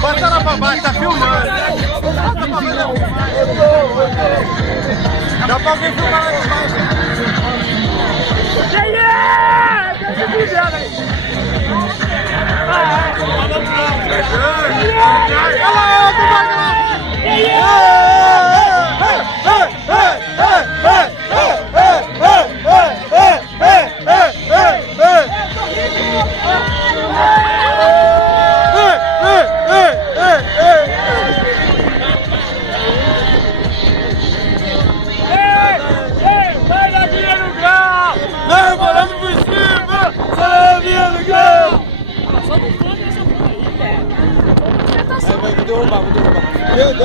Bota lá pra baixo, tá filmando. Dá pra alguém filmar lá de baixo. Deixa eu ver aí. Vou derrubar. Meu Deus.